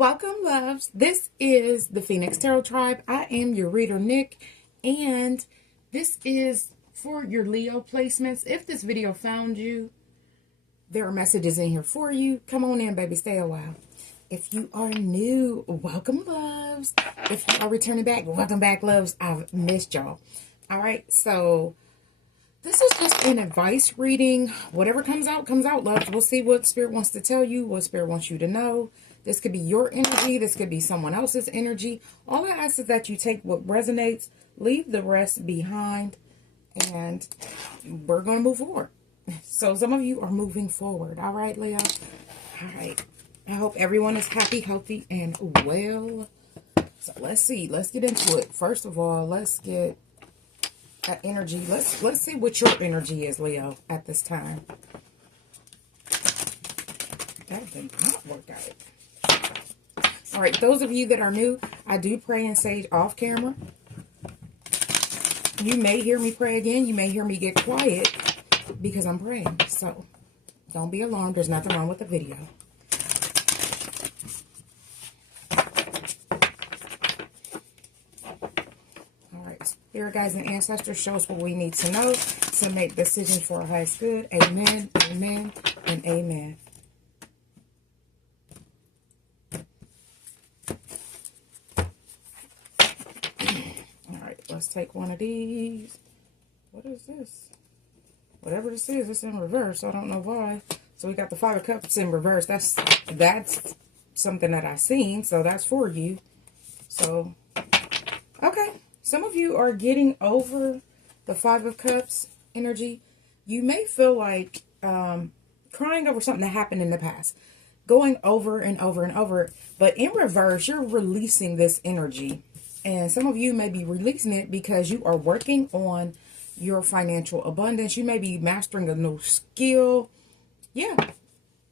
Welcome, loves. This is the Phoenix Tarot Tribe. I am your reader, Nicc, and this is for your Leo placements. If this video found you, there are messages in here for you. Come on in, baby. Stay a while. If you are new, welcome, loves. If you are returning back, welcome back, loves. I've missed y'all. All right, so this is just an advice reading. Whatever comes out, loves. We'll see what Spirit wants to tell you, what Spirit wants you to know. This could be your energy. This could be someone else's energy. All I ask is that you take what resonates, leave the rest behind, and we're going to move forward. So some of you are moving forward. All right, Leo? All right. I hope everyone is happy, healthy, and well. So let's see. Let's get into it. First of all, let's get that energy. Let's see what your energy is, Leo, at this time. That did not work out. All right, those of you that are new, I do pray and sage off camera. You may hear me pray again. You may hear me get quiet because I'm praying. So don't be alarmed. There's nothing wrong with the video. All right, Spirit guides and ancestors, show us what we need to know to make decisions for our highest good. Amen, amen, and amen. Let's take one of these. What is this? Whatever this is, it's in reverse. I don't know why. So we got the Five of Cups in reverse. That's something that I've seen. So that's for you. So, okay. Some of you are getting over the Five of Cups energy. You may feel like crying over something that happened in the past. Going over and over and over. But in reverse, you're releasing this energy. And some of you may be releasing it because you are working on your financial abundance. You may be mastering a new skill. Yeah.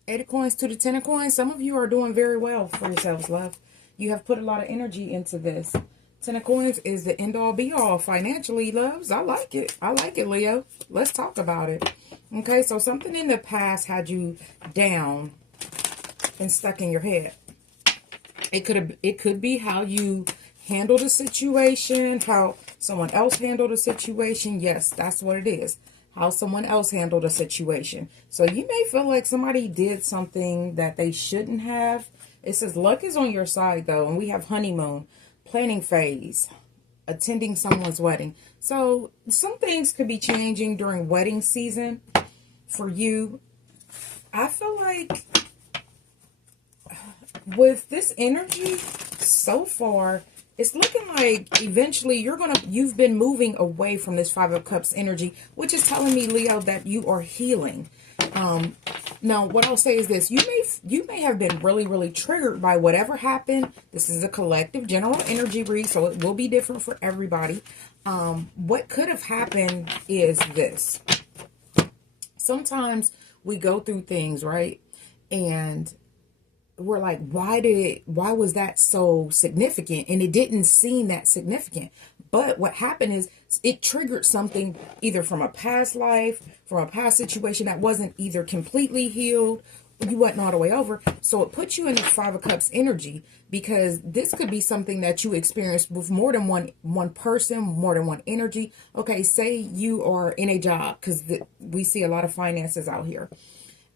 8 of coins to the 10 of coins. Some of you are doing very well for yourselves, love. You have put a lot of energy into this. 10 of coins is the end all be all financially, loves. I like it. I like it, Leo. Let's talk about it. Okay, so something in the past had you down and stuck in your head. It could be how you handled a situation, how someone else handled a situation. Yes, that's what it is. How someone else handled a situation. So you may feel like somebody did something that they shouldn't have. It says luck is on your side, though. And we have honeymoon, planning phase, attending someone's wedding. So some things could be changing during wedding season for you. I feel like with this energy so far, it's looking like eventually you've been moving away from this Five of Cups energy, which is telling me, Leo, that you are healing. Now, what I'll say is this. You may have been really, really triggered by whatever happened. This is a collective general energy read, so it will be different for everybody. What could have happened is this. Sometimes we go through things, right? And we're like, why was that so significant? And it didn't seem that significant. But what happened is it triggered something either from a past life, from a past situation that wasn't either completely healed, you wasn't all the way over. So it puts you in the Five of Cups energy, because this could be something that you experienced with more than one person, more than one energy. Okay, say you are in a job, because we see a lot of finances out here.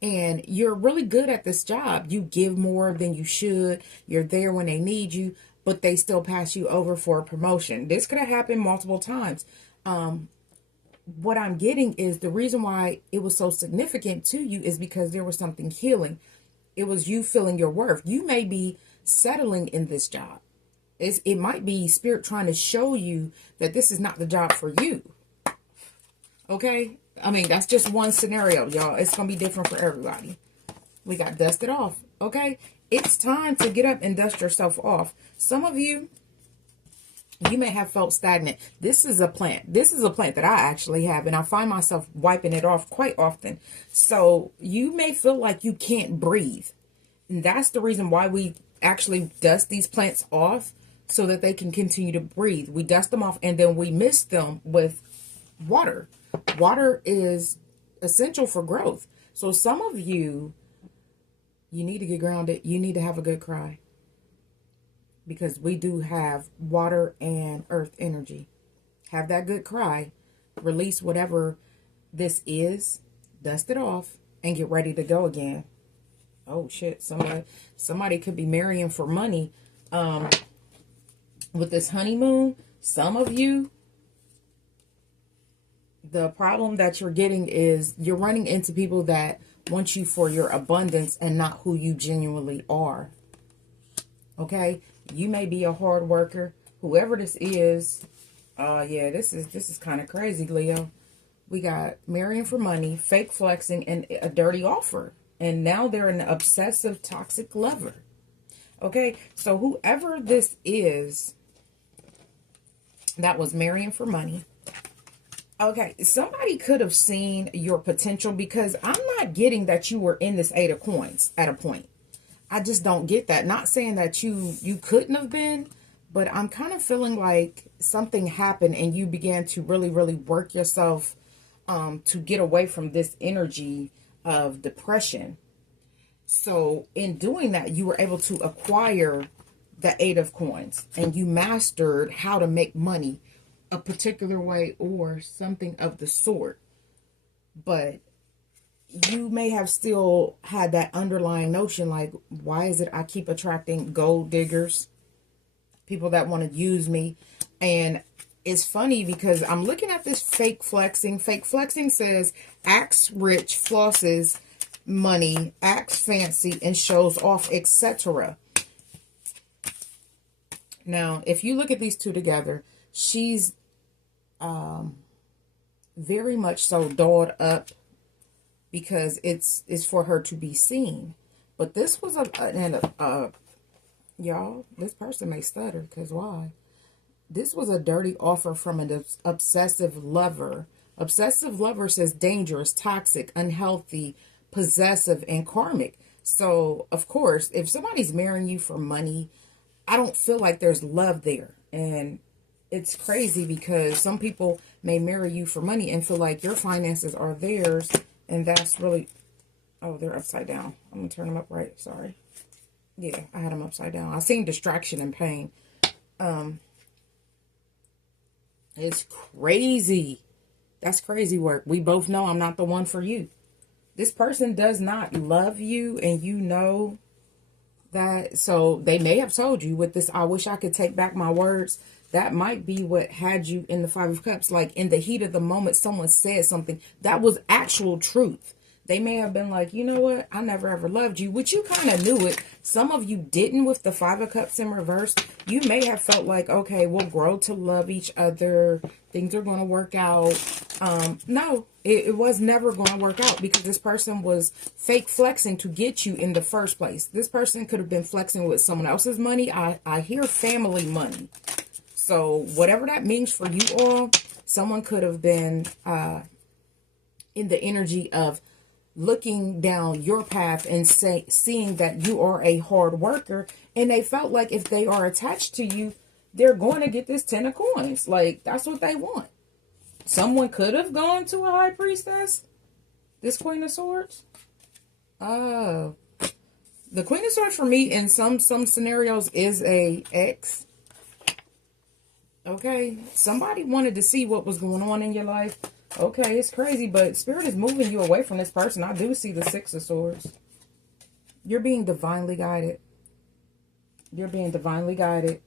And you're really good at this job. You give more than you should. You're there when they need you, but they still pass you over for a promotion. This could have happened multiple times. What I'm getting is the reason why it was so significant to you is because there was something healing. It was you feeling your worth. You may be settling in this job. It might be Spirit trying to show you that this is not the job for you. Okay? I mean, that's just one scenario, y'all. It's going to be different for everybody. We got dusted off, okay? It's time to get up and dust yourself off. Some of you may have felt stagnant. This is a plant. This is a plant that I actually have, and I find myself wiping it off quite often. So you may feel like you can't breathe. And that's the reason why we actually dust these plants off, so that they can continue to breathe. We dust them off, and then we mist them with water. Water is essential for growth. So some of you need to get grounded. You need to have a good cry. because we do have water and earth energy. Have that good cry, release whatever this is, dust it off, and get ready to go again. Oh shit, somebody could be marrying for money. With this honeymoon, some of you, the problem that you're getting is you're running into people that want you for your abundance and not who you genuinely are. Okay? You may be a hard worker. Whoever this is, yeah, this is kind of crazy, Leo. We got marrying for money, fake flexing, and a dirty offer. And now they're an obsessive, toxic lover. Okay? So whoever this is that was marrying for money, okay, somebody could have seen your potential, because I'm not getting that you were in this 8 of coins at a point. I just don't get that. Not saying that you couldn't have been, but I'm kind of feeling like something happened and you began to really, really work yourself to get away from this energy of depression. So in doing that, you were able to acquire the 8 of coins, and you mastered how to make money a particular way or something of the sort. But you may have still had that underlying notion, like, why is it I keep attracting gold diggers, people that want to use me? And it's funny because I'm looking at this fake flexing. Fake flexing says acts rich, flosses money, acts fancy, and shows off, etc. Now, if you look at these two together, she's very much so dolled up because it's for her to be seen. But this was y'all, this person may stutter, because why? This was a dirty offer from an obsessive lover. Obsessive lover says dangerous, toxic, unhealthy, possessive, and karmic. So, of course, if somebody's marrying you for money, I don't feel like there's love there. And it's crazy because some people may marry you for money and feel like your finances are theirs. And that's really... Oh, they're upside down. I'm going to turn them upright. Sorry. Yeah, I had them upside down. I seen distraction and pain. It's crazy. That's crazy work. We both know I'm not the one for you. This person does not love you, and you know that. So they may have told you with this, I wish I could take back my words. That might be what had you in the 5 of Cups. Like in the heat of the moment, someone said something that was actual truth. They may have been like, you know what? I never ever loved you, which you kind of knew it. Some of you didn't with the 5 of Cups in reverse. You may have felt like, okay, we'll grow to love each other. Things are going to work out. No, it was never going to work out because this person was fake flexing to get you in the first place. This person could have been flexing with someone else's money. I hear family money. So whatever that means for you all, someone could have been in the energy of looking down your path and seeing that you are a hard worker, and they felt like if they are attached to you, they're going to get this 10 of coins. Like, that's what they want. Someone could have gone to a high priestess. This Queen of Swords. Oh. The Queen of Swords for me in some scenarios is a ex. Okay. Somebody wanted to see what was going on in your life. Okay, it's crazy, but Spirit is moving you away from this person. I do see the 6 of Swords. You're being divinely guided. You're being divinely guided.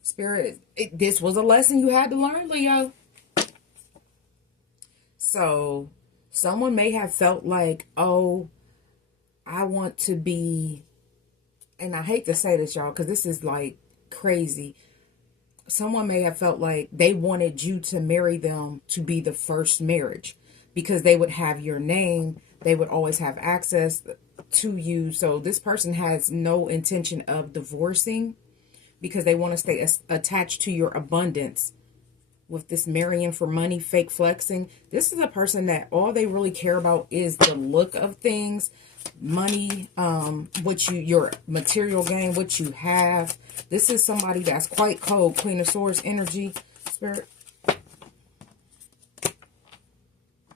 Spirit, this was a lesson you had to learn, Leo. So, someone may have felt like, oh, I want to be, and I hate to say this, y'all, because this is like crazy. Someone may have felt like they wanted you to marry them to be the first marriage because they would have your name. They would always have access to you. So this person has no intention of divorcing because they want to stay attached to your abundance. With this marrying for money, fake flexing, this is a person that all they really care about is the look of things, money, your material gain, what you have. This is somebody that's quite cold. Queen of Swords energy, Spirit.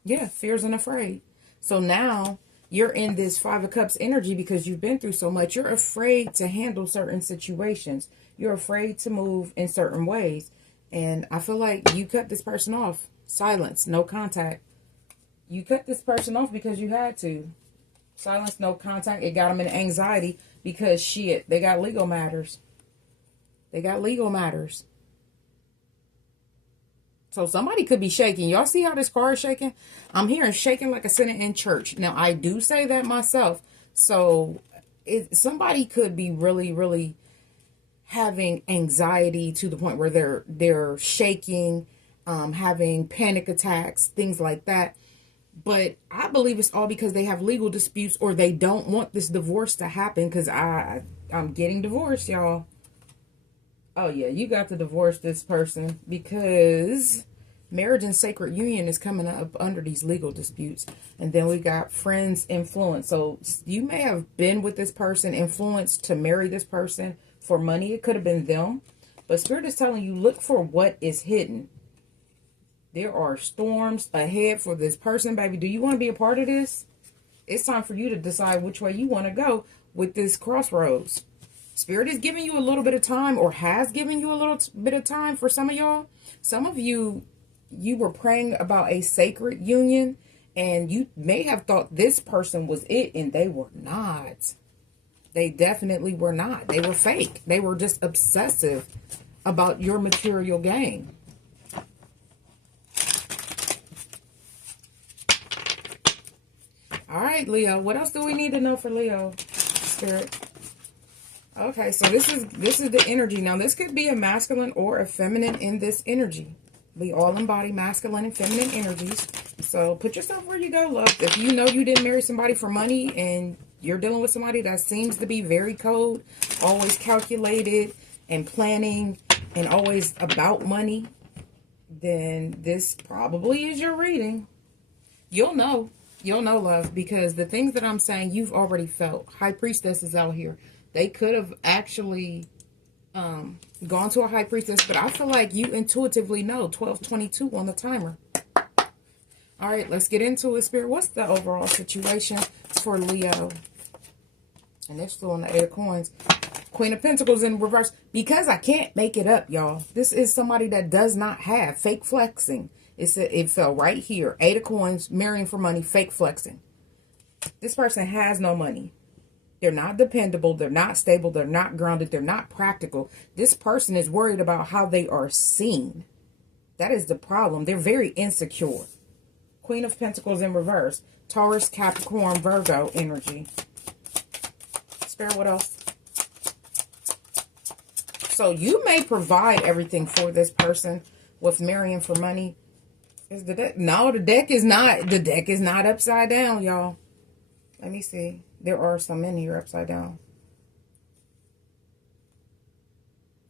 Yeah, fears and afraid. So now You're in this Five of Cups energy because you've been through so much. You're afraid to handle certain situations. You're afraid to move in certain ways. And I feel like you cut this person off. Silence, no contact. You cut this person off because you had to. Silence, no contact. It got them in anxiety because shit, they got legal matters. They got legal matters. So somebody could be shaking. Y'all see how this card is shaking? I'm hearing shaking like a sinner in church. Now, I do say that myself. So somebody could be really, really having anxiety to the point where they're shaking, having panic attacks, things like that. But I believe it's all because they have legal disputes or they don't want this divorce to happen, because I'm getting divorced, y'all. Oh, yeah, you got to divorce this person because marriage and sacred union is coming up under these legal disputes. And then we got friends influence. So you may have been with this person, influenced to marry this person for money. It could have been them. But Spirit is telling you, look for what is hidden. There are storms ahead for this person, baby. Do you want to be a part of this? It's time for you to decide which way you want to go with this crossroads. Spirit is giving you a little bit of time, or has given you a little bit of time for some of y'all. Some of you were praying about a sacred union, and you may have thought this person was it, and they were not. They definitely were not. They were fake. They were just obsessive about your material gain. All right, Leo. What else do we need to know for Leo, Spirit? Okay, so this is the energy. Now, this could be a masculine or a feminine in this energy. We all embody masculine and feminine energies. So put yourself where you go, love. If you know you didn't marry somebody for money and you're dealing with somebody that seems to be very cold, always calculated and planning and always about money, then this probably is your reading. You'll know. You'll know, love, because the things that I'm saying, you've already felt. High Priestess is out here. They could have actually gone to a High Priestess, but I feel like you intuitively know. 12:22 on the timer. All right, let's get into it, Spirit. What's the overall situation for Leo? And they're still on the Eight of Coins. Queen of Pentacles in reverse. Because I can't make it up, y'all. This is somebody that does not have fake flexing. It fell right here. Eight of Coins, marrying for money, fake flexing. This person has no money. They're not dependable. They're not stable. They're not grounded. They're not practical. This person is worried about how they are seen. That is the problem. They're very insecure. Queen of Pentacles in reverse. Taurus, Capricorn, Virgo energy. Spirit, what else? So you may provide everything for this person with marrying for money. Is the deck? No, the deck is not upside down, y'all. Let me see. There are some in here upside down.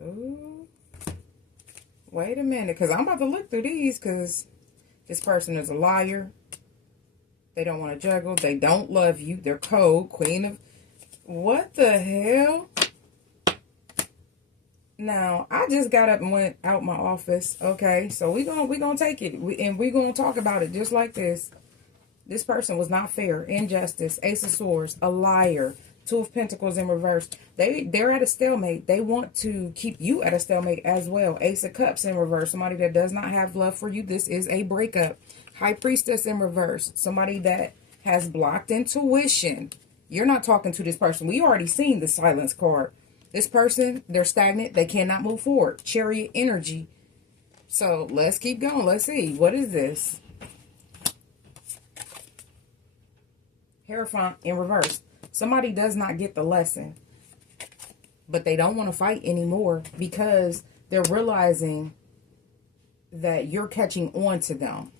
Ooh. Wait a minute, because I'm about to look through these, because this person is a liar. They don't want to juggle. They don't love you. They're cold. Queen of... What the hell? Now, I just got up and went out my office. Okay, so we gonna take it. We're going to talk about it just like this. This person was not fair. Injustice. Ace of Swords. A liar. Two of Pentacles in reverse. They're at a stalemate. They want to keep you at a stalemate as well. Ace of Cups in reverse. Somebody that does not have love for you. This is a breakup. High Priestess in reverse. Somebody that has blocked intuition. You're not talking to this person. We already seen the silence card. This person, they're stagnant. They cannot move forward. Chariot energy. So let's keep going. Let's see. What is this? Hierophant in reverse. Somebody does not get the lesson, but they don't want to fight anymore because they're realizing that you're catching on to them.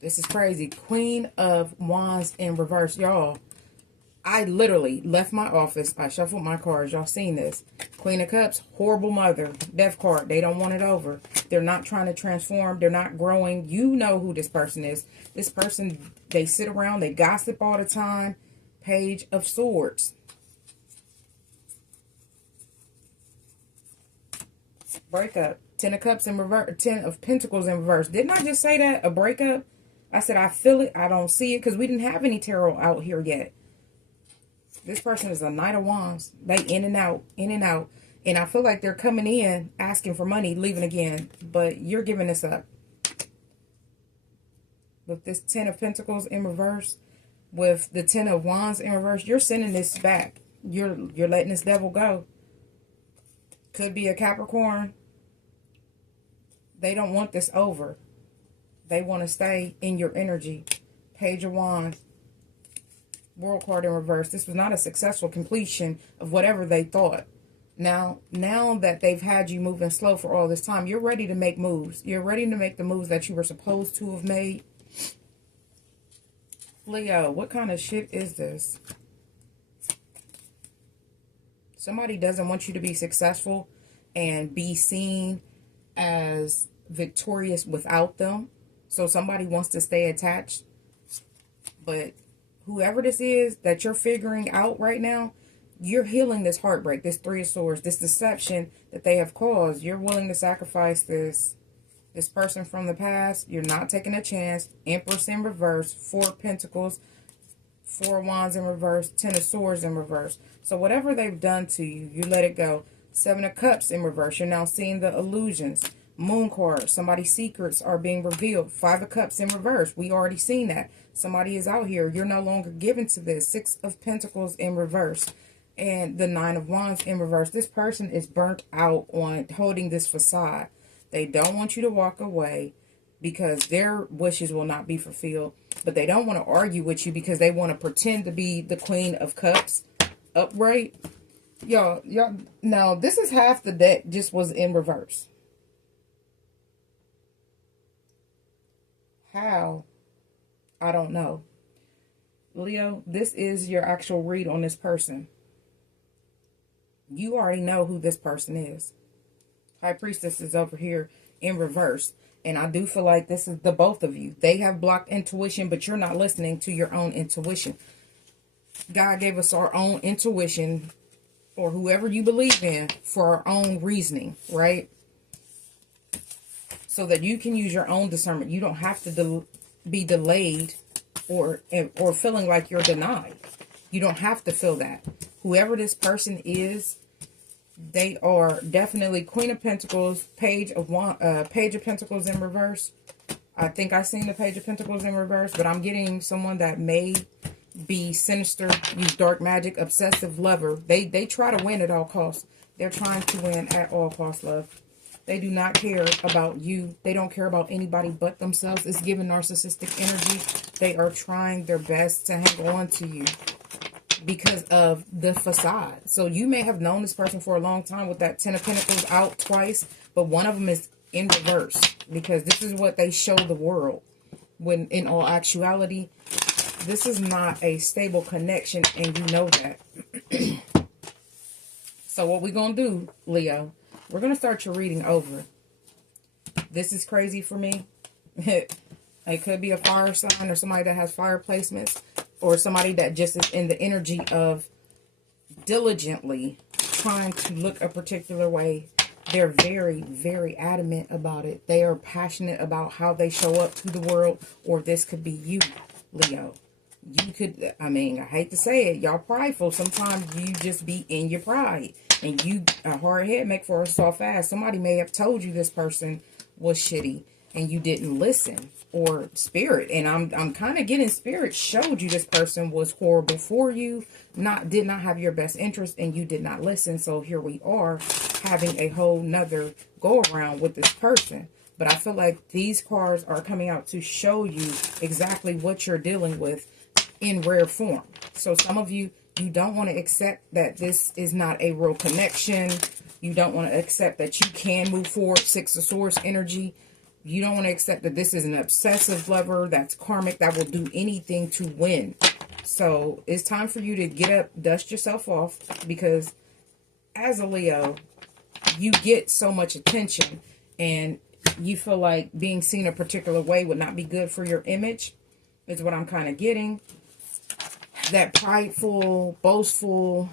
This is crazy. Queen of Wands in reverse. Y'all, I literally left my office. I shuffled my cards. Y'all seen this. Queen of Cups, horrible mother. Death card. They don't want it over. They're not trying to transform. They're not growing. You know who this person is. This person, they sit around. They gossip all the time. Page of Swords. Breakup. Ten of Cups in reverse. Ten of Pentacles in reverse. Didn't I just say that? A breakup? I said, I feel it. I don't see it because we didn't have any tarot out here yet. This person is a Knight of Wands. They in and out, in and out. And I feel like they're coming in, asking for money, leaving again. But you're giving this up. With this 10 of Pentacles in reverse, with the 10 of Wands in reverse, you're sending this back. You're letting this devil go. Could be a Capricorn. They don't want this over. They want to stay in your energy. Page of Wands. World card in reverse. This was not a successful completion of whatever they thought. Now that they've had you moving slow for all this time, you're ready to make moves. You're ready to make the moves that you were supposed to have made. Leo, what kind of shit is this? Somebody doesn't want you to be successful and be seen as victorious without them. So somebody wants to stay attached. But whoever this is that you're figuring out right now, you're healing this heartbreak, this 3 of Swords, this deception that they have caused. You're willing to sacrifice this person from the past. You're not taking a chance. Empress in reverse, 4 of Pentacles, 4 of Wands in reverse, 10 of Swords in reverse. So whatever they've done to you, you let it go. 7 of Cups in reverse. You're now seeing the illusions. Moon card. Somebody's secrets are being revealed. 5 of Cups in reverse. We already seen that. Somebody is out here. You're no longer given to this. 6 of Pentacles in reverse. And the 9 of Wands in reverse. This person is burnt out on holding this facade. They don't want you to walk away because their wishes will not be fulfilled. But they don't want to argue with you because they want to pretend to be the Queen of Cups upright. Y'all, now this is half the deck just was in reverse. How? I don't know. Leo, this is your actual read on this person. You already know who this person is. High Priestess is over here in reverse. And I do feel like this is the both of you. They have blocked intuition, but you're not listening to your own intuition. God gave us our own intuition, or whoever you believe in, for our own reasoning, right? So that you can use your own discernment. You don't have to be delayed or feeling like you're denied. You don't have to feel that. Whoever this person is, they are definitely Queen of Pentacles, Page of Pentacles in reverse. I think I've seen the Page of Pentacles in reverse, but I'm getting someone that may be sinister, use dark magic, obsessive lover. They try to win at all costs. They're trying to win at all costs, love. They do not care about you. They don't care about anybody but themselves. It's giving narcissistic energy. They are trying their best to hang on to you because of the facade. So you may have known this person for a long time with that 10 of Pentacles out twice, but one of them is in reverse because this is what they show the world, when in all actuality, this is not a stable connection, and you know that. So what we're going to do, Leo, we're going to start your reading over. This is crazy for me. It could be a fire sign or somebody that has fire placements, or somebody that just is in the energy of diligently trying to look a particular way. They're very, very adamant about it. They are passionate about how they show up to the world, or this could be you, Leo. You could, I mean, I hate to say it, y'all prideful. Sometimes you just be in your pride. And you, a hard head make for a soft ass. Somebody may have told you this person was shitty and you didn't listen. Or spirit. And I'm kind of getting spirit showed you this person was horrible for you. Did not have your best interest, and you did not listen. So here we are having a whole nother go around with this person. But I feel like these cards are coming out to show you exactly what you're dealing with in rare form. So some of you, you don't want to accept that this is not a real connection. You don't want to accept that you can move forward. 6 of Swords energy. You don't want to accept that this is an obsessive lover that's karmic, that will do anything to win. So it's time for you to get up, dust yourself off, because as a Leo, you get so much attention and you feel like being seen a particular way would not be good for your image, is what I'm kind of getting. That prideful, boastful,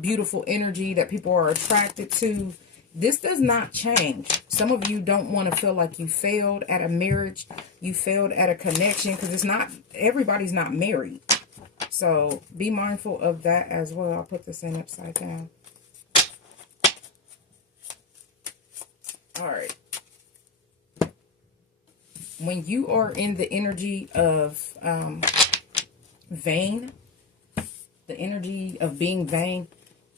beautiful energy that people are attracted to This does not change. Some of you don't want to feel like you failed at a marriage. You failed at a connection, because it's not, everybody's not married. So be mindful of that as well. I'll put this in upside down. All right. When you are in the energy of vain, the energy of being vain,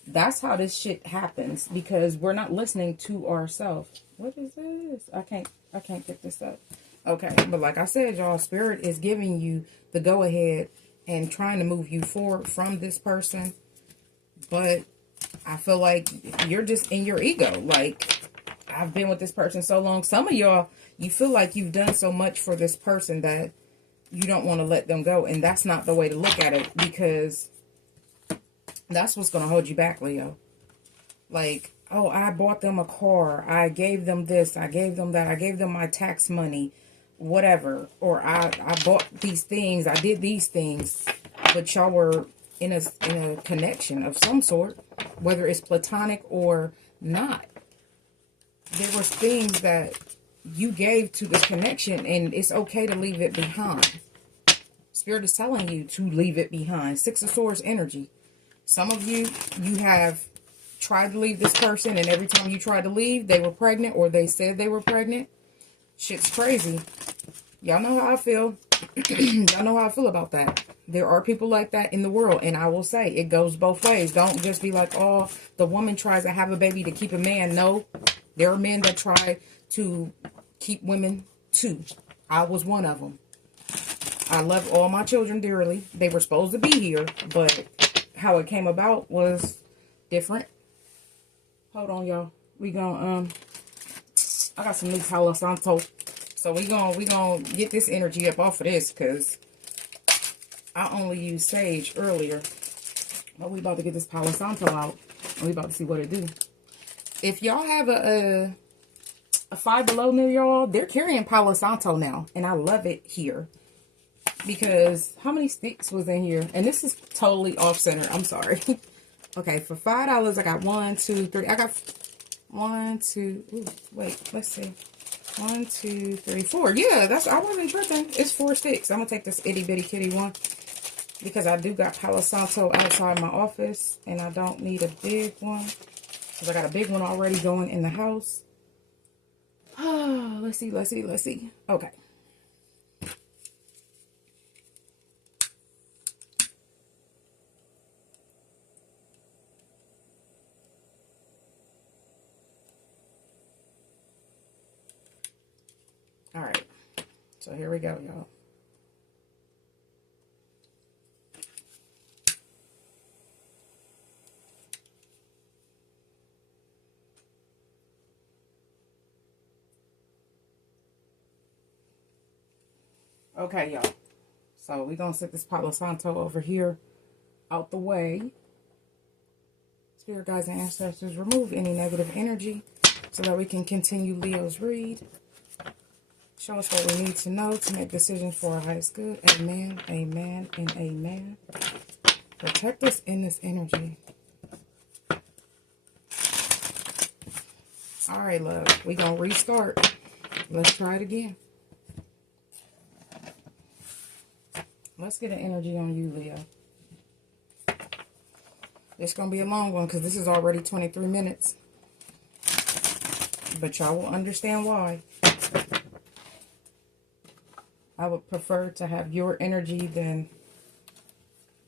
that's how this shit happens, because we're not listening to ourselves. What is this? I can't get this up. Okay, but like I said, y'all, Spirit is giving you the go ahead and trying to move you forward from this person. But I feel like you're just in your ego. Like, I've been with this person so long. Some of y'all, you feel like you've done so much for this person that you don't want to let them go. And that's not the way to look at it, because that's what's going to hold you back, Leo. Like, oh, I bought them a car. I gave them this. I gave them that. I gave them my tax money, whatever. Or I bought these things. I did these things. But y'all were in a connection of some sort, whether it's platonic or not. There was things that you gave to this connection, and it's okay to leave it behind. Spirit is telling you to leave it behind. Six of Swords energy. Some of you, you have tried to leave this person, and every time you tried to leave, they were pregnant, or they said they were pregnant. Shit's crazy. Y'all know how I feel. Y'all know how I feel about that. There are people like that in the world, and I will say it goes both ways. Don't just be like, oh, the woman tries to have a baby to keep a man. No, there are men that try to keep women too. I was one of them. I love all my children dearly. They were supposed to be here, but how it came about was different. Hold on, y'all. We gonna I got some new Palo Santo, so we gonna get this energy up off of this, because I only used sage earlier, but we about to get this Palo Santo out, and we about to see what it do. If y'all have a Five Below near y'all, they're carrying Palo Santo now, and I love it here. Because how many sticks was in here? And this is totally off center. I'm sorry. Okay, for $5, I got 1, 2, 3. I got 1, 2. Ooh, wait, let's see. 1, 2, 3, 4. Yeah, I wasn't tripping. It's 4 sticks. I'm gonna take this itty bitty kitty one, because I do got Palo Santo outside my office, and I don't need a big one, because I got a big one already going in the house. Oh, let's see. Okay. All right, so here we go, y'all. Okay, y'all. So we're going to set this Palo Santo over here out the way. Spirit guides and ancestors, remove any negative energy so that we can continue Leo's read. Show us what we need to know to make decisions for our highest good. Amen, amen, and amen. Protect us in this energy. All right, love. We're going to restart. Let's try it again. Let's get an energy on you, Leo. It's going to be a long one, because this is already 23 minutes. But y'all will understand why. I would prefer to have your energy than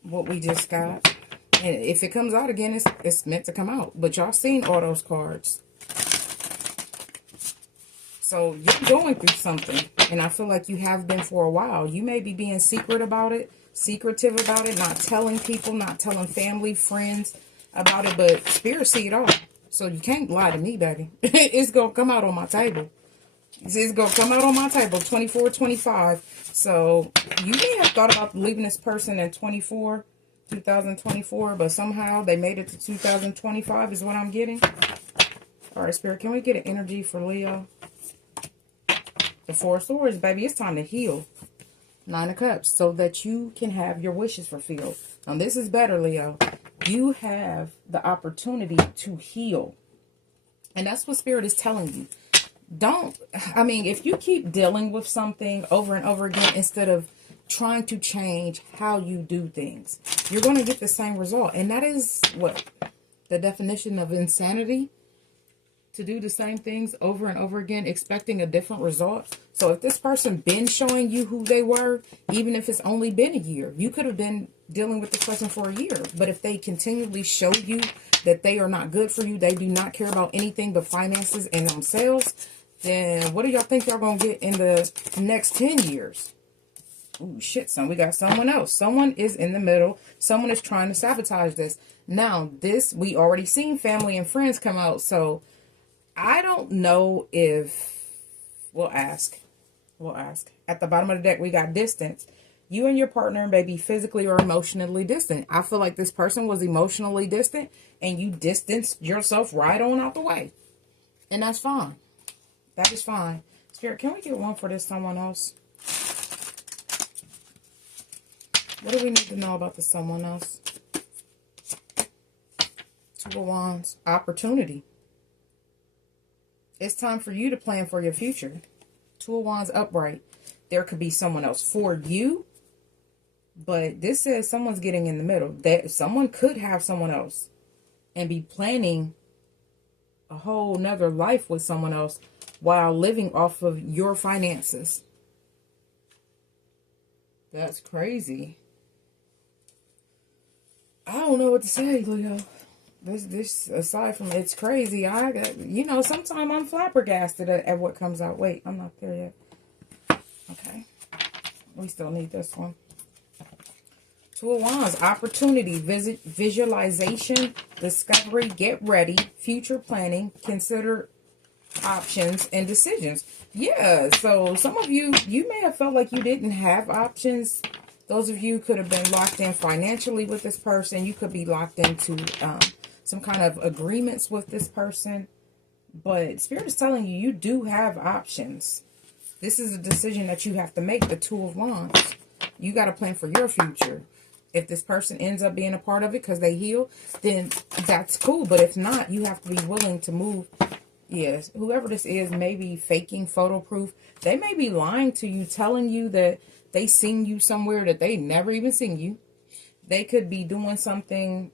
what we just got. And if it comes out again, it's meant to come out. But y'all seen all those cards. So you're going through something. And I feel like you have been for a while. You may be being secretive about it, not telling people, not telling family, friends about it. But Spirit see it all. So you can't lie to me, baby. It's going to come out on my table. It's going to come out on my table, 24, 25. So you may have thought about leaving this person in 2024, but somehow they made it to 2025 is what I'm getting. All right, Spirit, can we get an energy for Leo? The Four of Swords, baby, it's time to heal. 9 of Cups, so that you can have your wishes fulfilled. Now, this is better, Leo. You have the opportunity to heal. And that's what Spirit is telling you. I mean, if you keep dealing with something over and over again, instead of trying to change how you do things, you're going to get the same result. And that is what the definition of insanity, to do the same things over and over again, expecting a different result. So if this person been showing you who they were, even if it's only been a year, you could have been dealing with this person for a year. But if they continually show you that they are not good for you, they do not care about anything but finances and themselves, then what do y'all think y'all gonna get in the next 10 years? Oh shit, son, we got someone else. Someone is in the middle. Someone is trying to sabotage this. Now, this, we already seen family and friends come out, so I don't know if, we'll ask. At the bottom of the deck, we got distance. You and your partner may be physically or emotionally distant. I feel like this person was emotionally distant, and you distanced yourself right on out the way. And that's fine. That is fine. Spirit, can we get one for this someone else? What do we need to know about the someone else? Two of Wands. Opportunity. It's time for you to plan for your future. Two of Wands upright. There could be someone else for you, but this says someone's getting in the middle. That someone could have someone else and be planning a whole nother life with someone else while living off of your finances. That's crazy. I don't know what to say, Leo. This aside from it's crazy, I got, you know, sometimes I'm flabbergasted at what comes out. Wait, I'm not there yet. Okay. We still need this one. Two of Wands, opportunity, visualization, discovery, get ready, future planning, consider options and decisions. Yeah, so some of you may have felt like you didn't have options. Those of you could have been locked in financially with this person. You could be locked into some kind of agreements with this person. But Spirit is telling you, you do have options. This is a decision that you have to make, the Two of Wands. You got to plan for your future. If this person ends up being a part of it because they heal, then that's cool. But if not, you have to be willing to move. Yes, whoever this is may be faking photo proof. They may be lying to you, telling you that they seen you somewhere that they never even seen you. They could be doing something.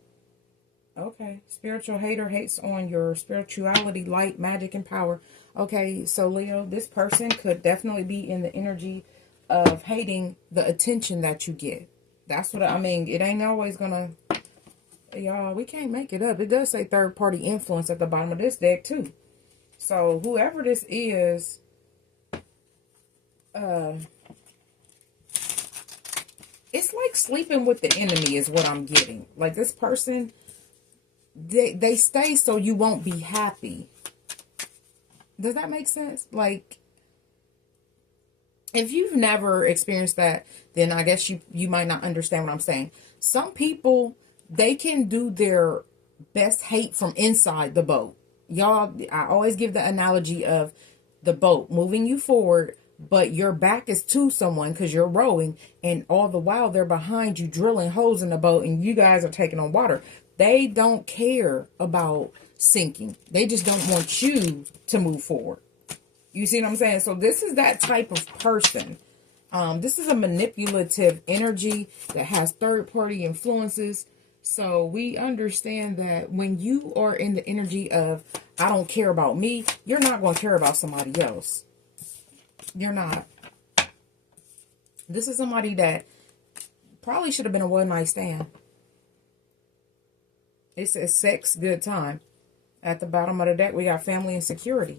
Okay, spiritual hater hates on your spirituality, light, magic, and power. Okay, so Leo, this person could definitely be in the energy of hating the attention that you get. That's what I mean. It ain't always gonna, y'all, we can't make it up. It does say third party influence at the bottom of this deck too. So whoever this is, it's like sleeping with the enemy is what I'm getting. Like this person, they stay so you won't be happy. Does that make sense? Like, if you've never experienced that, then I guess you might not understand what I'm saying. Some people, they can do their best hate from inside the boat. Y'all, I always give the analogy of the boat moving you forward, but your back is to someone because you're rowing, and all the while they're behind you drilling holes in the boat, and you guys are taking on water. They don't care about sinking. They just don't want you to move forward. You see what I'm saying? So this is that type of person. This is a manipulative energy that has third-party influences. So we understand that when you are in the energy of, I don't care about me, you're not going to care about somebody else. You're not. This is somebody that probably should have been a one-night stand. It says sex, good time. At the bottom of the deck, we got family and security.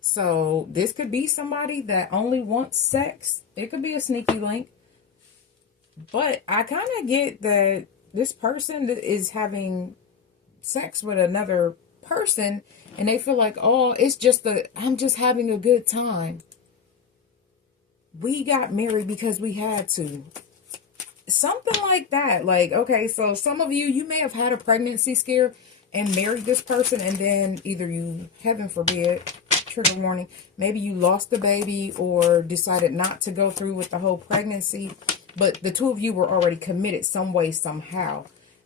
So this could be somebody that only wants sex. It could be a sneaky link. But I kind of get that this person is having sex with another person and they feel like, oh, it's just I'm just having a good time. We got married because we had to. Something like that. Like, okay, so some of you may have had a pregnancy scare and married this person, and then either you, heaven forbid, trigger warning, maybe you lost the baby or decided not to go through with the whole pregnancy, but the two of you were already committed some way, somehow.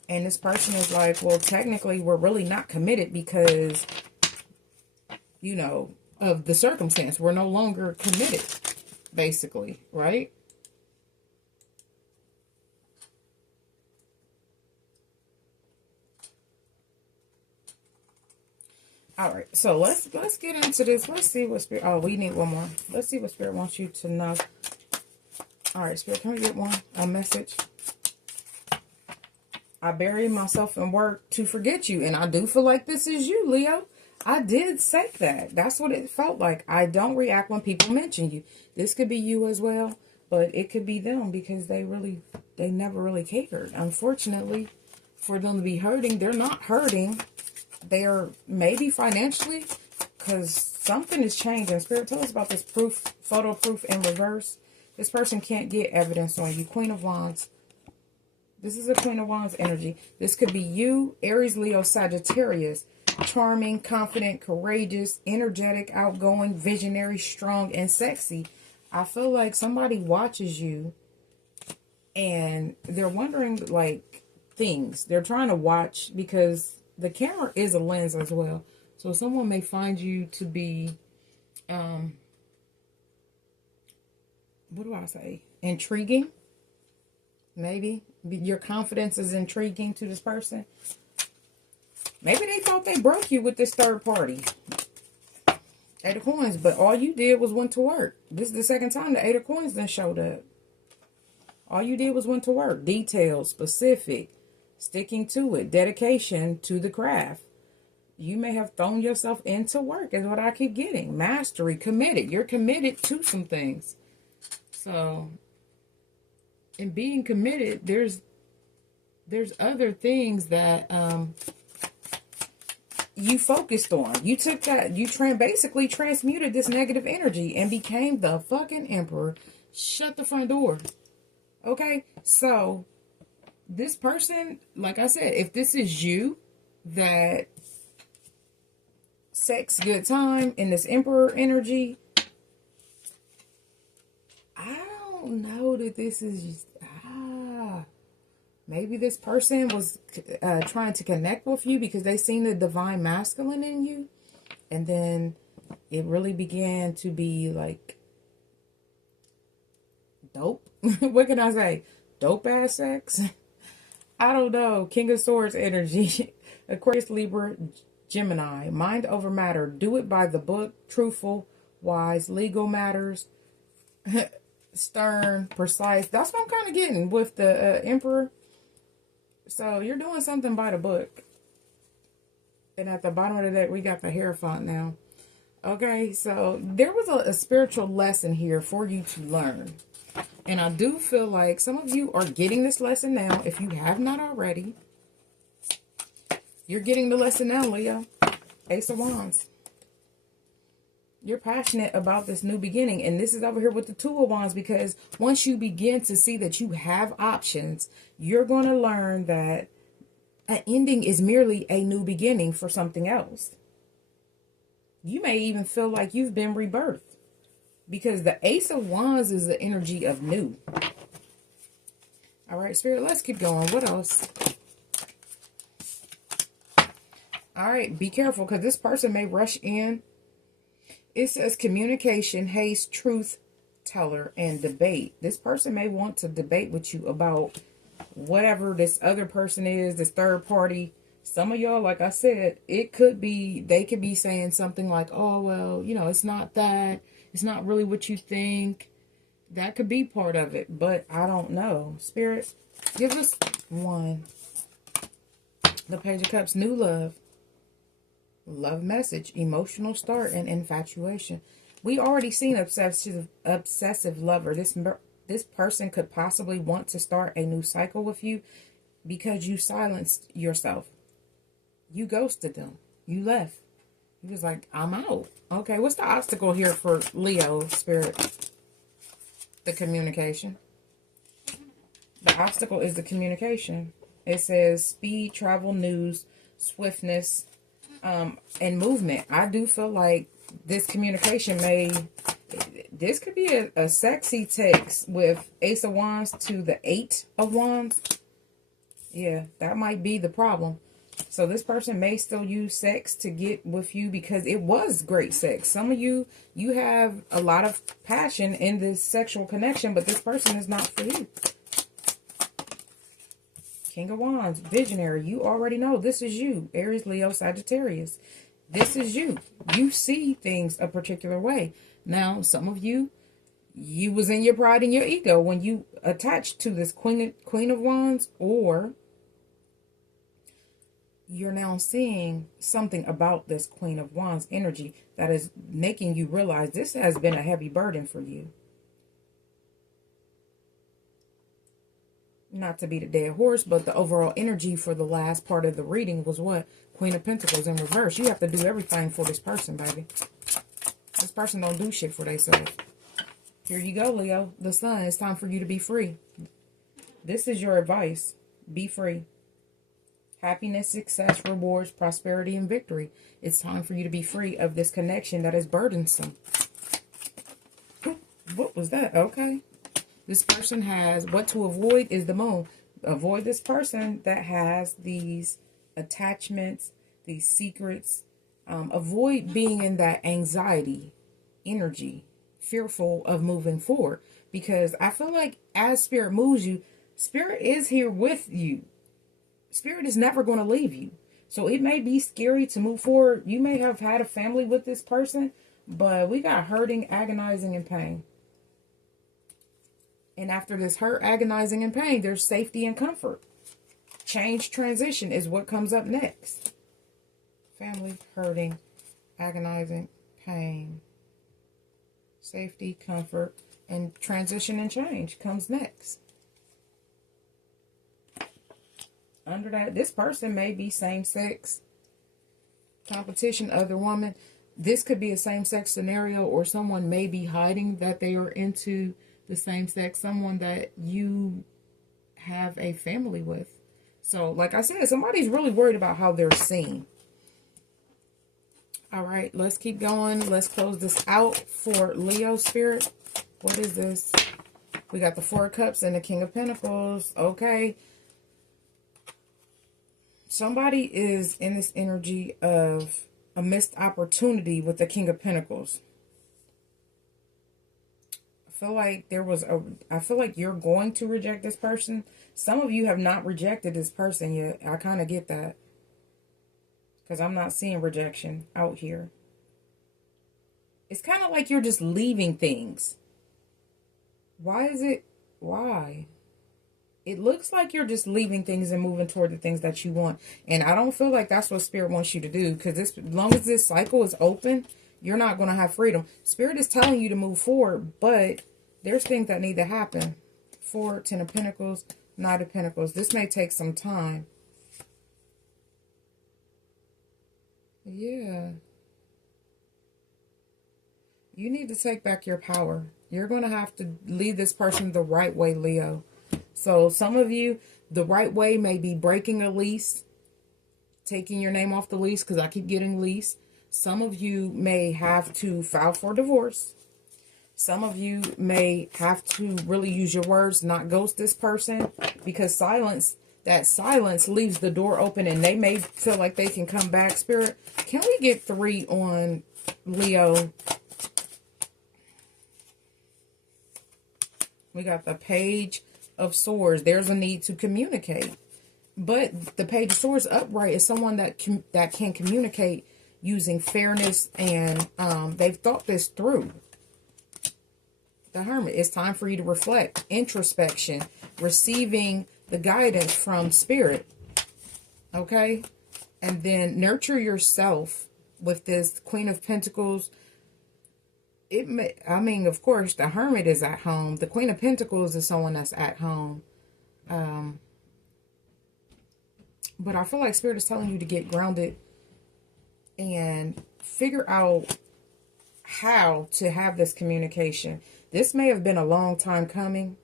And this person is like, well, technically we're really not committed because you know, of the circumstance. We're no longer committed, basically, right? All right, so let's get into this. Let's see what Spirit. Oh, we need one more. Let's see what Spirit wants you to know. All right, Spirit, can we get a message? I bury myself in work to forget you, and I do feel like this is you, Leo. I did say that. That's what it felt like. I don't react when people mention you. This could be you as well, but it could be them because they never really cared. Unfortunately, for them to be hurting, they're not hurting. They're maybe financially, because something is changing. Spirit, tell us about this proof, photo proof in reverse. This person can't get evidence on you. Queen of Wands. This is a Queen of Wands energy. This could be you, Aries, Leo, Sagittarius. Charming, confident, courageous, energetic, outgoing, visionary, strong, and sexy. I feel like somebody watches you and they're wondering, like, things. They're trying to watch because the camera is a lens as well. So someone may find you to be, what do I say? Intriguing. Maybe. Your confidence is intriguing to this person. Maybe they thought they broke you with this third party. Eight of Coins, but all you did was went to work. This is the second time the Eight of Coins then showed up. All you did was went to work. Detailed, specific, sticking to it, dedication to the craft. You may have thrown yourself into work is what I keep getting. Mastery, committed. You're committed to some things. So, in being committed, there's other things that you focused on. You took that, you basically transmuted this negative energy and became the fucking emperor. Shut the front door. Okay? So, this person, like I said, if this is you, that sex, good time, in this emperor energy, I don't know that this is just, maybe this person was trying to connect with you because they seen the divine masculine in you. And then it really began to be like dope. What can I say? Dope ass sex? I don't know. King of Swords energy. Aquarius, Libra, Gemini. Mind over matter. Do it by the book. Truthful, wise, legal matters. Stern, precise. That's what I'm kind of getting with the Emperor. So you're doing something by the book. And at the bottom of the deck, we got the Hierophant now. Okay, so there was a spiritual lesson here for you to learn. And I do feel like some of you are getting this lesson now. If you have not already, you're getting the lesson now, Leo. Ace of Wands. You're passionate about this new beginning. And this is over here with the Two of Wands, because once you begin to see that you have options, you're going to learn that an ending is merely a new beginning for something else. You may even feel like you've been rebirthed, because the Ace of Wands is the energy of new. All right, Spirit, let's keep going. What else? All right, be careful, because this person may rush in. It says communication, haste, truth teller, and debate. This person may want to debate with you about whatever this other person is, this third party. Some of y'all, like I said, it could be, they could be saying something like, oh, well, you know, it's not that. It's not really what you think. That could be part of it, but I don't know. Spirit, give us one. The Page of Cups, new love. Love message, emotional start, and infatuation. We already seen obsessive lover. This person could possibly want to start a new cycle with you because you silenced yourself. You ghosted them. You left. He was like, I'm out. Okay, what's the obstacle here for Leo, Spirit? The communication. The obstacle is the communication. It says speed, travel, news, swiftness, and movement. I do feel like this communication this could be a sexy text with Ace of Wands to the Eight of Wands. Yeah, that might be the problem. So this person may still use sex to get with you because it was great sex. Some of you, you have a lot of passion in this sexual connection, but this person is not for you. King of Wands, visionary. You already know this is you. Aries, Leo, Sagittarius. This is you. You see things a particular way. Now, some of you, you was in your pride and your ego when you attached to this Queen of Wands, or you're now seeing something about this Queen of Wands energy that is making you realize this has been a heavy burden for you. Not to beat a dead horse, but the overall energy for the last part of the reading was what? Queen of Pentacles in reverse. You have to do everything for this person, baby. This person don't do shit for themselves. Here you go, Leo. The Sun. It's time for you to be free. This is your advice. Be free. Happiness, success, rewards, prosperity, and victory. It's time for you to be free of this connection that is burdensome. What was that? Okay. This person has, what to avoid is the Moon. Avoid this person that has these attachments, these secrets. Avoid being in that anxiety energy, fearful of moving forward. Because I feel like as Spirit moves you, Spirit is here with you. Spirit is never going to leave you. So it may be scary to move forward. You may have had a family with this person, but we got hurting, agonizing, and pain. And after this hurt, agonizing, and pain, there's safety and comfort. Change, transition is what comes up next. Family, hurting, agonizing, pain, safety, comfort, and transition and change comes next. Under that, this person may be same-sex competition, other woman. This could be a same-sex scenario, or someone may be hiding that they are into the same sex, someone that you have a family with. So, like I said, somebody's really worried about how they're seen. All right, let's keep going. Let's close this out for Leo Spirit. What is this? We got the Four of Cups and the King of Pentacles. Okay. Somebody is in this energy of a missed opportunity with the King of Pentacles. I feel like you're going to reject this person. Some of you have not rejected this person yet. I kind of get that. Because I'm not seeing rejection out here. It's kind of like you're just leaving things. Why is it? Why? It looks like you're just leaving things and moving toward the things that you want. And I don't feel like that's what Spirit wants you to do. Because as long as this cycle is open, you're not going to have freedom. Spirit is telling you to move forward, but there's things that need to happen. 4, 10 of Pentacles, Knight of Pentacles. This may take some time. Yeah. You need to take back your power. You're going to have to lead this person the right way, Leo. So some of you, the right way may be breaking a lease, taking your name off the lease, because I keep getting lease. Some of you may have to file for divorce. Some of you may have to really use your words, not ghost this person, because that silence leaves the door open and they may feel like they can come back. Spirit, can we get 3 on Leo? We got the Page of Swords. There's a need to communicate. But the Page of Swords upright is someone that can communicate using fairness, and they've thought this through. The Hermit, it's time for you to reflect, introspection, receiving the guidance from Spirit. Okay? And then nurture yourself with this Queen of Pentacles. Of course, the Hermit is at home. The Queen of Pentacles is someone that's at home. But I feel like Spirit is telling you to get grounded and figure out how to have this communication. This may have been a long time coming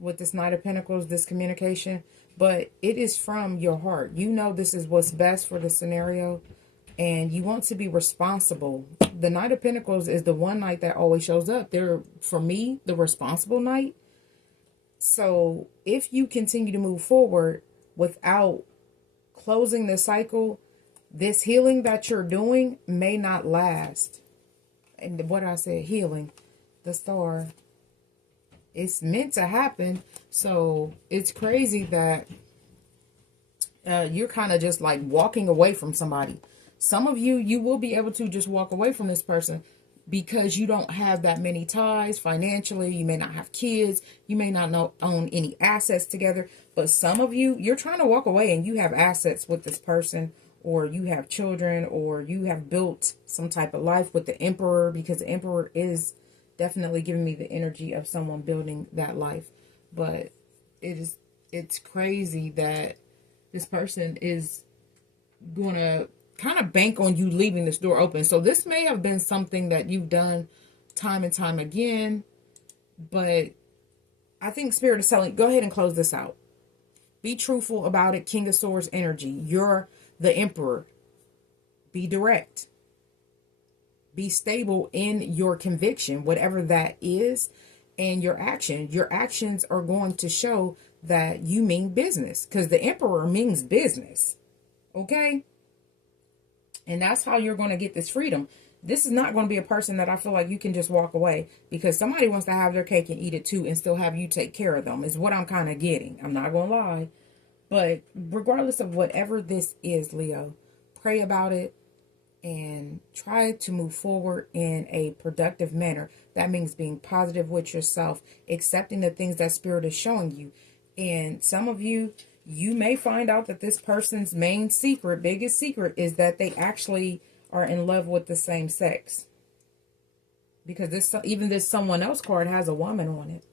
with this Knight of Pentacles, this communication, but it is from your heart. You know this is what's best for the scenario, and you want to be responsible. The Knight of Pentacles is the one knight that always shows up. They're, for me, the responsible knight. So if you continue to move forward without closing the cycle, this healing that you're doing may not last. And what I said, healing, the star, it's meant to happen. So it's crazy that you're kind of just like walking away from somebody. Some of you, you will be able to just walk away from this person because you don't have that many ties financially. You may not have kids. You may not own any assets together. But some of you, you're trying to walk away and you have assets with this person, or you have children, or you have built some type of life with the Emperor, because the Emperor is definitely giving me the energy of someone building that life. But it's crazy that this person is going to kind of bank on you leaving this door open. So this may have been something that you've done time and time again, but I think Spirit is telling, go ahead and close this out. Be truthful about it. King of Swords energy. You're the Emperor. Be direct. Be stable in your conviction, whatever that is, and your action. Your actions are going to show that you mean business, because the Emperor means business. Okay? And that's how you're going to get this freedom. This is not going to be a person that I feel like you can just walk away, because somebody wants to have their cake and eat it too and still have you take care of them, is what I'm kind of getting. I'm not going to lie. But regardless of whatever this is, Leo, pray about it and try to move forward in a productive manner. That means being positive with yourself, accepting the things that Spirit is showing you. And some of you, you may find out that this person's main secret, biggest secret, is that they actually are in love with the same sex. Because this someone else card has a woman on it.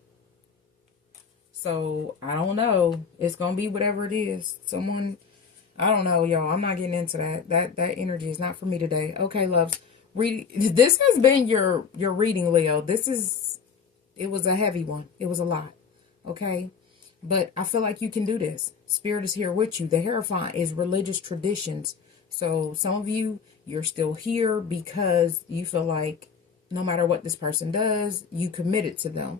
So, I don't know. It's going to be whatever it is. Someone, I don't know, y'all. I'm not getting into that. That energy is not for me today. Okay, loves. This has been your reading, Leo. It was a heavy one. It was a lot. Okay? But I feel like you can do this. Spirit is here with you. The Hierophant is religious traditions. So some of you, you're still here because you feel like no matter what this person does, you committed to them.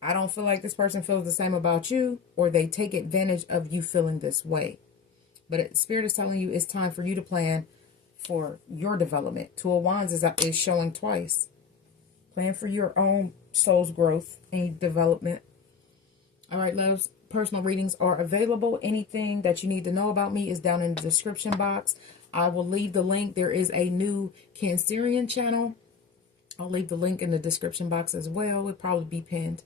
I don't feel like this person feels the same about you, or they take advantage of you feeling this way. But Spirit is telling you it's time for you to plan for your development. Two of Wands is showing twice. Plan for your own soul's growth and development. All right, loves, personal readings are available. Anything that you need to know about me is down in the description box. I will leave the link. There is a new Cancerian channel. I'll leave the link in the description box as well. It'll probably be pinned.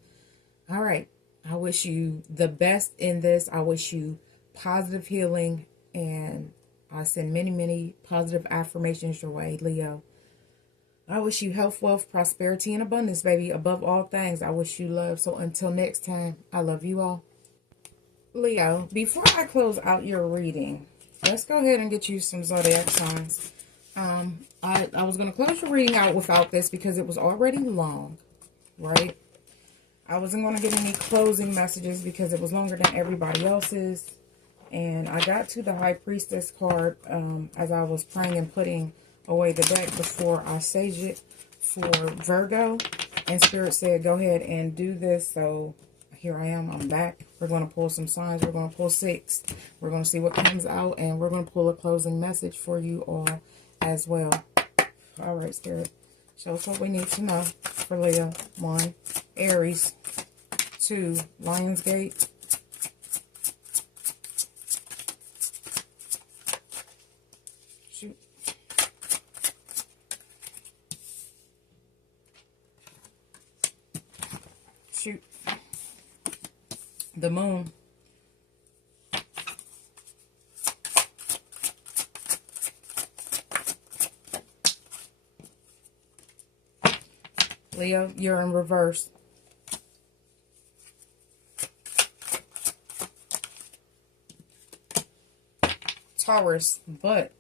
All right. I wish you the best in this. I wish you positive healing, and I send many, many positive affirmations your way, Leo. I wish you health, wealth, prosperity, and abundance, baby. Above all things, I wish you love. So until next time, I love you all. Leo, before I close out your reading, let's go ahead and get you some zodiac signs. I was going to close your reading out without this because it was already long, right? I wasn't going to get any closing messages because it was longer than everybody else's. And I got to the High Priestess card as I was praying and putting away the deck before I sage it for Virgo. And Spirit said, go ahead and do this. So here I am. I'm back. We're going to pull some signs. We're going to pull 6. We're going to see what comes out. And we're going to pull a closing message for you all as well. All right, Spirit. Show us what we need to know for Leo. 1, Aries. 2, Lionsgate. Shoot. Shoot. The Moon. Leo, you're in reverse. Taurus, but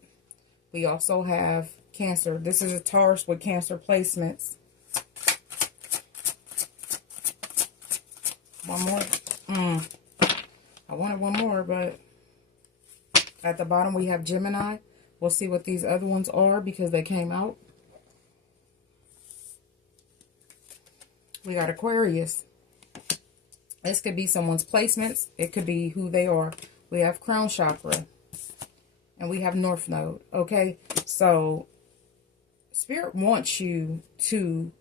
we also have Cancer. This is a Taurus with Cancer placements. One more. I wanted one more, but at the bottom we have Gemini. We'll see what these other ones are because they came out. We got Aquarius. This could be someone's placements. It could be who they are. We have Crown Chakra. and we have North Node. Okay, so Spirit wants you to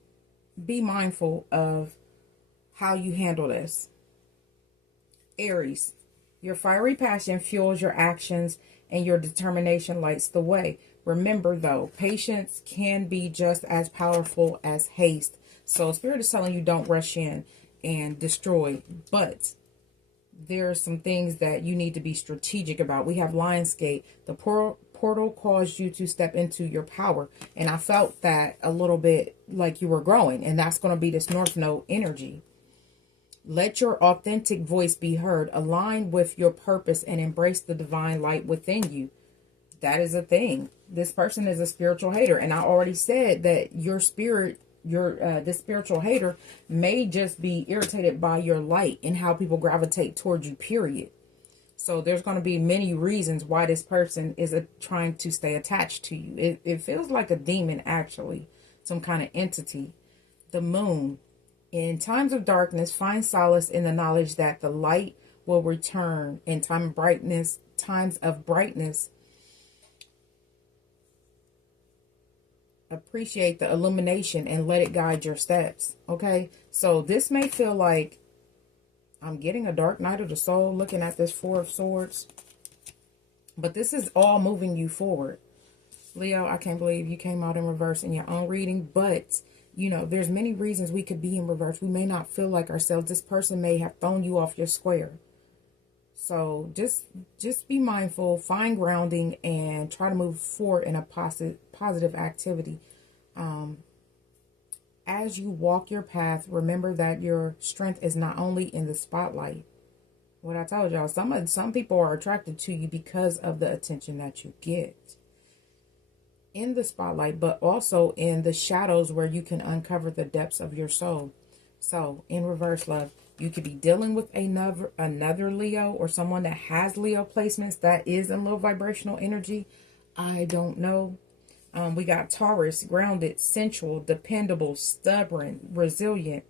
be mindful of how you handle this. Aries, your fiery passion fuels your actions and your determination lights the way. Remember though, patience can be just as powerful as haste. So Spirit is telling you don't rush in and destroy, but there are some things that you need to be strategic about. We have Lionsgate. The portal caused you to step into your power. And I felt that a little bit like you were growing. And that's going to be this North Node energy. Let your authentic voice be heard. Align with your purpose and embrace the divine light within you. That is a thing. This person is a spiritual hater. And I already said that your spirit, this spiritual hater may just be irritated by your light and how people gravitate towards you, period. So there's going to be many reasons why this person is trying to stay attached to you. It feels like a demon, actually, some kind of entity. The moon. In times of darkness, find solace in the knowledge that the light will return. In times of brightness, appreciate the illumination and let it guide your steps. Okay, so this may feel like I'm getting a dark night of the soul looking at this Four of Swords, but this is all moving you forward. Leo, I can't believe you came out in reverse in your own reading, but you know, there's many reasons we could be in reverse. We may not feel like ourselves. This person may have thrown you off your square. So just be mindful, find grounding, and try to move forward in a positive activity. As you walk your path, remember that your strength is not only in the spotlight. What I told y'all, some people are attracted to you because of the attention that you get in the spotlight, but also in the shadows where you can uncover the depths of your soul. So in reverse, love, you could be dealing with another Leo or someone that has Leo placements that is in low vibrational energy. I don't know. We got Taurus, grounded, sensual, dependable, stubborn, resilient,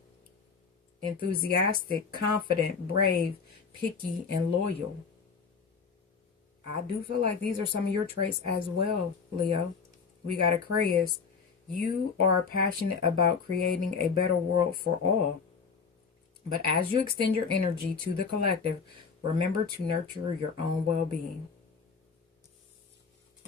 enthusiastic, confident, brave, picky, and loyal. I do feel like these are some of your traits as well, Leo. We got Aquarius. You are passionate about creating a better world for all. But as you extend your energy to the collective, remember to nurture your own well-being.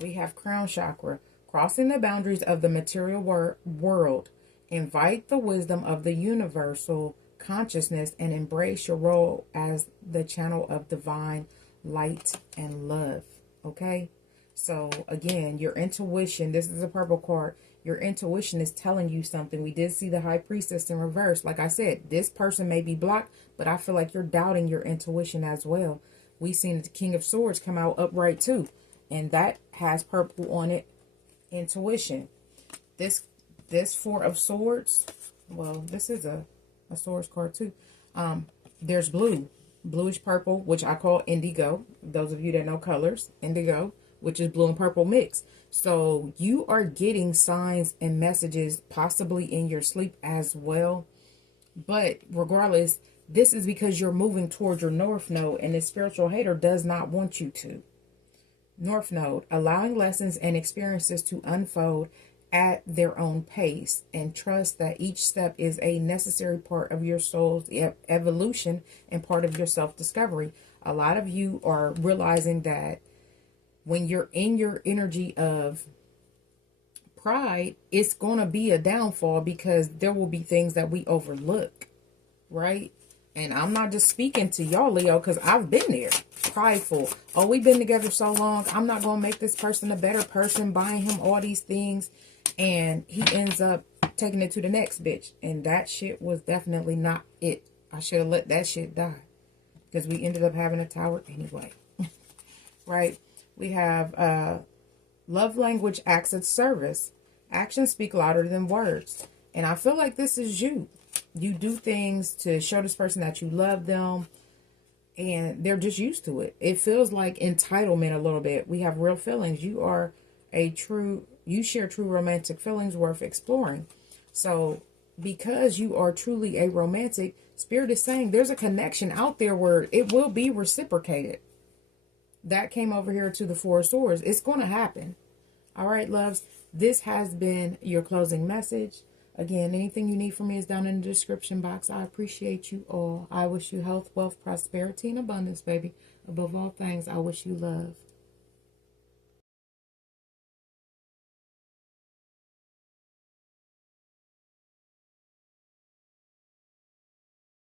We have Crown Chakra. Crossing the boundaries of the material world. Invite the wisdom of the universal consciousness and embrace your role as the channel of divine light and love. Okay? So again, your intuition, this is a purple card. Your intuition is telling you something. We did see the High Priestess in reverse. Like I said, this person may be blocked, but I feel like you're doubting your intuition as well. We seen the King of Swords come out upright too. And that has purple on it. Intuition. This Four of Swords. Well, this is a Swords card too. There's blue. Bluish purple, which I call indigo. Those of you that know colors, indigo, which is blue and purple mix. So you are getting signs and messages possibly in your sleep as well. But regardless, this is because you're moving towards your North Node, and this spiritual hater does not want you to. North Node, allowing lessons and experiences to unfold at their own pace, and trust that each step is a necessary part of your soul's evolution and part of your self-discovery. A lot of you are realizing that when you're in your energy of pride, it's going to be a downfall because there will be things that we overlook, right? And I'm not just speaking to y'all, Leo, because I've been there. Prideful. Oh, we've been together so long. I'm not going to make this person a better person, buying him all these things. And he ends up taking it to the next bitch. And that shit was definitely not it. I should have let that shit die. Because we ended up having a tower anyway. Right? We have love language acts of service. Actions speak louder than words. And I feel like this is you. You do things to show this person that you love them, and they're just used to it. It feels like entitlement a little bit. We have real feelings. You share true romantic feelings worth exploring. So because you are truly a romantic, Spirit is saying there's a connection out there where it will be reciprocated. that came over here to the Four of Swords. It's going to happen. All right, loves. This has been your closing message. Again, anything you need from me is down in the description box. I appreciate you all. I wish you health, wealth, prosperity, and abundance, baby. Above all things, I wish you love.